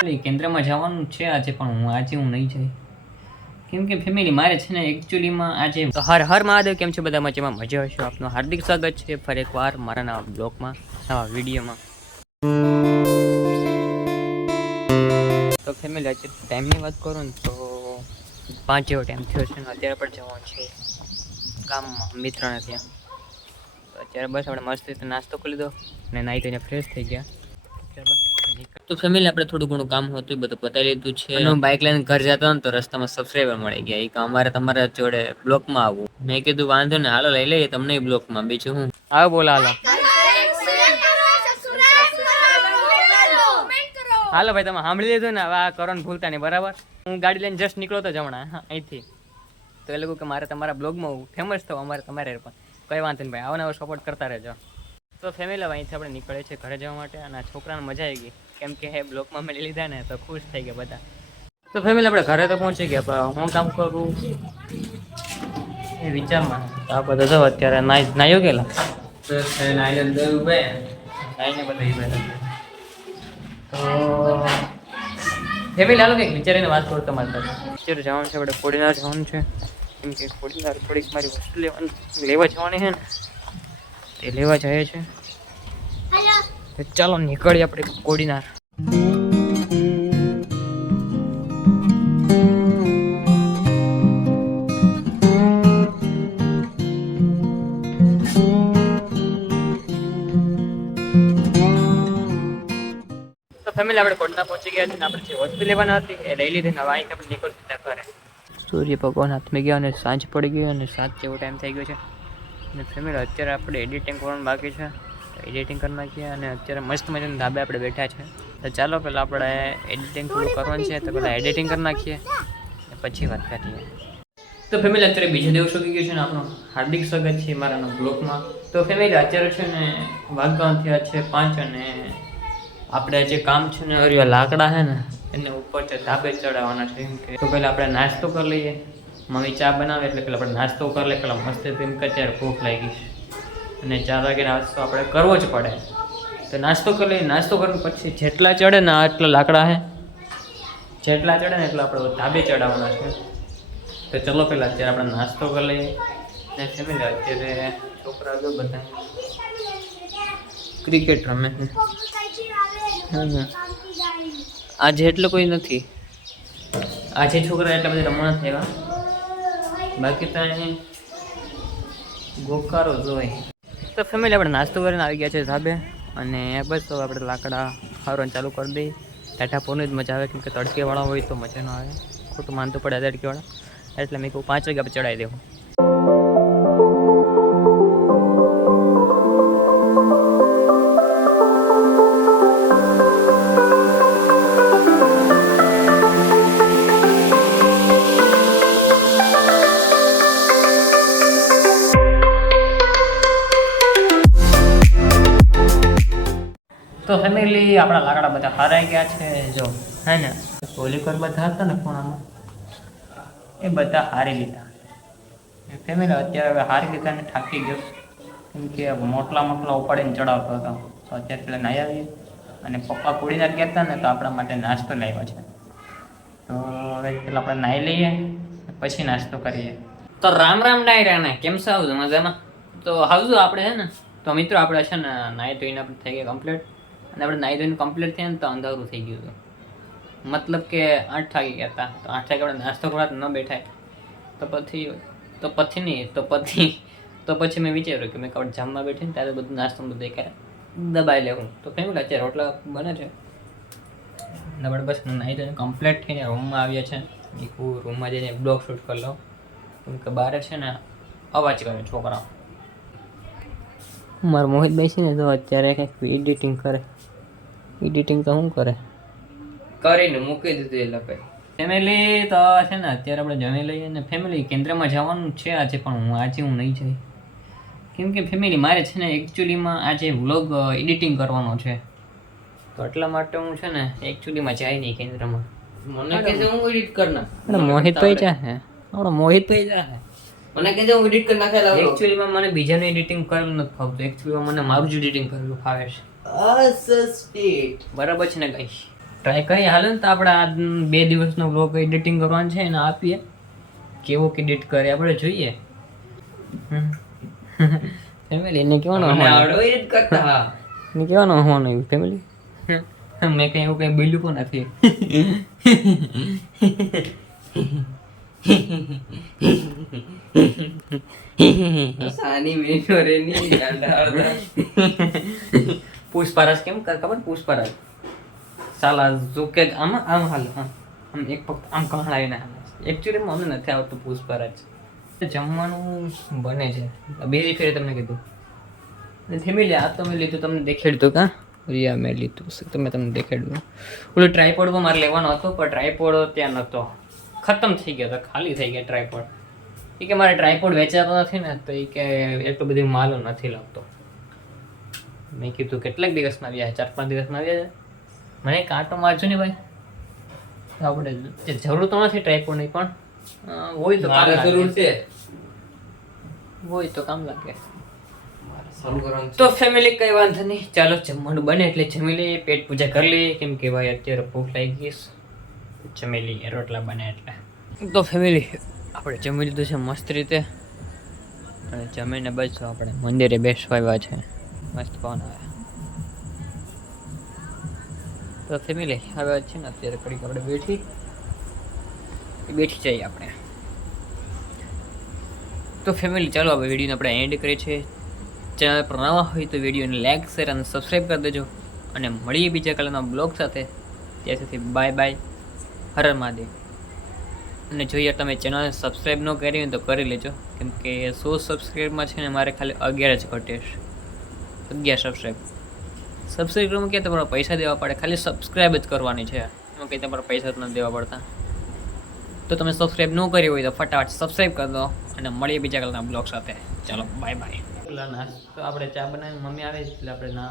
કેન્દ્રમાં જવાનું છે આજે, પણ હું આજે હું નહીં જઈ કેમ કે ફેમિલી મારે છે ને એકચ્યુઅલીમાં આજે હર હર મહાદેવ, કેમ છે બધા મજામાં? મજા હશો. આપનું હાર્દિક સ્વાગત છે ફરી એકવાર મારા નવા બ્લોગમાં, નવા વિડીયોમાં. તો ફેમિલી આજે ટાઈમની વાત કરું ને, તો પાંચ જેવો ટાઈમ થયો છે અત્યારે પણ જવાનું છે ગામમાં, મિત્રને ત્યાં. અત્યારે બસ, આપણે મસ્ત રીતે નાસ્તો કરી લીધો અને નાહી ધોઈને ફ્રેશ થઈ ગયા. નીકળ- તો ફેમિલી આપણે થોડું ઘણું કામ હતું એ બધું બતાવી લીધું છે. અને હું બાઇક લઈને ઘર જતો ને તો રસ્તામાં સબસ્ક્રાઈબર મળી ગયા. એક અમારે તમારા જોડે બ્લોકમાં આવવું. મેં કીધું વાંધો ને હાલો લઈ લઈએ તમને બ્લોકમાં બીજું હું? આવો બોલા હાલો. હાલો ભાઈ તમે સાંભળી લીધું ને? આ કરો ને ભૂલતા નહીં બરાબર? હું ગાડી લઈને જસ્ટ નીકળો તો જમણા અહીંથી. તો એ લોકો કે મારે તમારા બ્લોગમાં ફેમસ થવું અમારે તમારે પણ. કંઈ વાંધો નહીં ભાઈ આવો ને સપોર્ટ કરતા રહેજો. તો ફેમિલી હવે અહીંથી આપણે નીકળે છે ઘરે જવા માટે અને છોકરાને મજા આવી ગઈ. કેમ કે હે બ્લોકમાં મેં લીધા ને તો ખુશ થઈ ગયા બધા. તો ફેમિલી આપણે ઘરે તો પહોંચી ગયા પણ હું કામ કરું? એ વિચારમાં. તો આ બધા જો અત્યારે નાઈ નાયો ગયેલા? નાઈને ઉભે નાઈને બધા ઉભે તો ફેમિલી હાલો કંઈક વિચારીને વાત કરું તમારી સાથે. વિચાર જવાનું છે આપણે કોડીનાર જવાનું છે. કેમ કે કોડીનાર થોડીક મારી વસ્તુ લેવાની લેવા જવાની છે ને. તે લેવા જાય છે. ચાલો નીકળીએ આપણે કોડીનાર. તો ફેમિલી આપણે કોટના પહોંચી ગયા છે અને આપણે જે વસ્તુ લેવાના હતી એ લઈ લીધી ને આપણે નીકળશું ત્યાં ઘરે. સૂર્ય ભગવાન હાથમાં ગયા અને સાંજ પડી ગઈ અને સાત જેવો ટાઈમ થઈ ગયો છે. અને ફેમિલી અત્યારે આપણે એડિટિંગ કરવાનું બાકી છે. એડિટિંગ કરી નાખીએ અને અત્યારે મસ્ત મજાના ધાબે આપણે બેઠા છે. તો ચાલો પહેલાં આપણે એડિટિંગ થોડું કરવાનું છે તો પહેલાં એડિટિંગ કરી નાખીએ. પછી વાત કરીએ. તો ફેમિલી અત્યારે બીજો દિવસ ઉગી ગયો છે ને આપણો હાર્દિક સ્વાગત છે મારા બ્લોગમાં તો ફેમિલી અત્યારે છે ને વાગવાનું થયા છે પાંચ અને આપણે જે કામ છે ને અરિયા લાકડા છે ને એને ઉપર છે ધાબે ચડાવવાના છે એમ કે. તો પહેલાં આપણે નાસ્તો કરી લઈએ. મમ્મી ચા બનાવે એટલે પહેલાં આપણે નાસ્તો કરી લઈએ. પહેલાં મસ્ત એમ કે અત્યારે ભૂખ લાગી છે. અને ચાર વાગે નાસ્તો આપણે કરવો જ પડે. તો નાસ્તો કરી લઈએ. નાસ્તો કરીને પછી જેટલા ચડે ને આટલા લાકડા છે જેટલા ચડે ને એટલા આપણે ધાબે ચડાવવાના છે. તો ચલો પહેલાં અત્યારે આપણે નાસ્તો કરી લઈએ. ને ફેમિલી અત્યારે છોકરા જો બધા ક્રિકેટ રમે છે. આજે એટલે કોઈ નથી. આજે છોકરા એટલા બધા રમવાના થયા બાકી તો અહીં ગોકારો જોઈ તો ફેમિલી આપણે નાસ્તો કરીને આવી ગયા છે ધાબે. અને બસ હવે આપણે લાકડા ખાવાનું ચાલુ કરી દઈએ. ટાટા જ મજા આવે, કેમ કે તડકેવાળા હોય તો મજા ન આવે. ખોટું માનતું પડે તડકેવાળા. એટલે મેં કહું પાંચ વાગે આપણે ચડાવી દેવું. તો ફેમિલી આપણા લાકડા બધા હારાઈ ગયા છે જો. હે ને. પોલીકર બધા હતા ને ખૂણામાં? એ બધા હારી લીધા. ફેમિલી અત્યારે હવે હારી લીધા ને થાકી ગયો. કેમ કે મોટલા મોટલા ઉપાડીને ચડાવતો હતો. તો અત્યારે પેલા નાહી આવીએ અને પપ્પા કુડીના ગયા હતા ને તો આપણા માટે નાસ્તો લાવ્યો છે. તો હવે પેલા આપણે નાહી લઈએ પછી નાસ્તો કરીએ. તો રામ રામ ડાયરાને કેમ છે? આવજો મજામાં? તો આવજો આપણે છે ને? તો મિત્રો આપણે છે ને નાહી ધોઈને આપણે થઈ ગયા કમ્પ્લીટ અને આપણે નાહી ધોઈને કમ્પ્લીટ થયા ને તો અંધારું થઈ ગયું હતું. મતલબ કે આઠ વાગે ગયા હતા. તો આઠ વાગે આપણે નાસ્તો કરવા ન બેઠાય. તો પછી તો પછી નહીં, તો પછી તો પછી મેં વિચાર્યું કે મેં કવડ જામમાં બેઠી ને ત્યારે બધું નાસ્તો બધું દેખાય. દબાઈ લેવું. તો ફેમિલી અત્યારે રોટલા બને છે. ને બસ નાહી ધોઈને કમ્પ્લીટ થઈને રૂમમાં આવ્યા છે એક રૂમમાં જઈને બ્લોગ શૂટ કરી લઉં. કેમ કે બહાર છે ને અવાજ કરે છોકરા મારા મોહિતભાઈ છે ને તો અત્યારે કંઈક એડિટિંગ કરે. એડિટિંગ તો શું કરે? કરીને મૂકી દીધું એ લોકોએ. ફેમિલી તો છે ને અત્યારે આપણે જમી લઈએ ને ફેમિલી કેન્દ્રમાં જવાનું છે આજે પણ હું આજે હું નહીં જઈ કેમ કે ફેમિલી મારે છે ને એકચ્યુઅલીમાં આજે વ્લોગ એડિટિંગ કરવાનો છે. તો એટલા માટે હું છે ને એકચ્યુઅલીમાં જાય નહીં કેન્દ્રમાં. મને કહેજે હું એડિટ કર નાખ. આપણે મોહિતભાઈ જાહે ભાઈ મોહિતભાઈ જાહે મને કહેજો હું એડિટ કરી નાખેલા એકચ્યુઅલીમાં મને બીજાનું એડિટિંગ કરવું નથી ફાવતું. એકચ્યુઅલીમાં મને મારું જ એડિટિંગ કરવું ફાવે છે. અસસ્ટેટ બરાબર છે ને ગાઈસ? ટ્રાય કરીએ હાલ ને તો આપણે આ બે દિવસનો બ્લોગ એડિટિંગ કરવાનો છે એને આપીએ. કેવો એડિટ કરે આપણે જોઈએ. ફેમિલી એને કેવાનો આવડે કરતા. હા ને કેવાનો હવાનો ફેમિલી મેં કંઈ એવું કંઈ બોલ્યું પણ નથી. પુષ્પારાજ કેમ કર ખબર પુષ્પારાજ સાલા, જો જ આમ આમ હાલ, આમ એક ફક્ત આમ કહણાવીને હાલે એકચ્યુઅલીમાં અમને નથી આવતું પુષ્પારાજ જમવાનું બને છે. બીજી ફેરે તમને કીધું. ફેમિલી, આ તો મેં લીધું, તમને દેખાડ્યું કા? રિયા મેં લીધું તમે તમને દેખાડ્યું ઓલું ટ્રાયપોડમાં મારે લેવાનો હતો, પણ ટ્રાયપોડ ત્યાં નહોતો ખતમ થઈ ગયા હતા ખાલી થઈ ગયા ટ્રાયપોડ એ કે મારે ટ્રાયપોડ વેચાતો નથી ને તો એ કે એટલું બધું માલ નથી લાગતો. મેં કીધું કેટલાક દિવસમાં આવ્યા ચાર પાંચ દિવસમાં આવ્યા છે મને કાંટો મારજો ને ભાઈ. આપણે જે જરૂર તો નથી ટ્રાયપોડની પણ હોય તો કામ જરૂર છે. હોય તો કામ લાગે. તો ફેમિલી કઈ વાંધો નહીં. ચાલો જમવાનું બને એટલે જમી લઈએ પેટ પૂજા કરી લઈએ. કેમ કે ભાઈ અત્યારે ભૂખ લાગી ગઈ છે. જમી લઈએ રોટલા બને એટલે. તો ફેમિલી આપણે જમી લીધું છે મસ્ત રીતે. અને જમીને બસ, આપણે મંદિરે બેસવા આવ્યા છે. મસ્ત પવન આવે. તો ફેમિલી હવે છે ને અત્યારે કડીક આપણે બેઠી. બેઠી જઈએ આપણે. તો ફેમિલી ચાલો હવે વિડીયોને આપણે એન્ડ કરીએ છીએ. ચેનલ પર નવા હોય તો વિડીયોને લાઈક શેર અને સબસ્ક્રાઈબ કરી દેજો. અને મળીએ બીજા કલરના બ્લોગ સાથે. ત્યાં સુધી બાય બાય હર મહાદેવ. અને જોઈએ તમે ચેનલ સબસ્ક્રાઈબ ન કરી હોય તો કરી લેજો. કેમ કે સો સબસ્ક્રાઈબમાં છે ને મારે ખાલી અગિયાર જ ઘટે અગિયાર સબસ્ક્રાઈબ સબસ્ક્રાઈબ કરવામાં ક્યાં તમારે પૈસા દેવા પડે? ખાલી સબસ્ક્રાઈબ જ કરવાની છે એમાં કંઈ તમારે પૈસા જ નથી દેવા પડતા. તો તમે સબસ્ક્રાઈબ ન કરી હોય તો ફટાફટ સબસ્ક્રાઈબ કરી દો અને મળીએ બીજા કલાકના બ્લોગ સાથે. ચાલો બાય બાય તો આપણે ચા બનાવીને મમ્મી આવે છે એટલે આપણે ના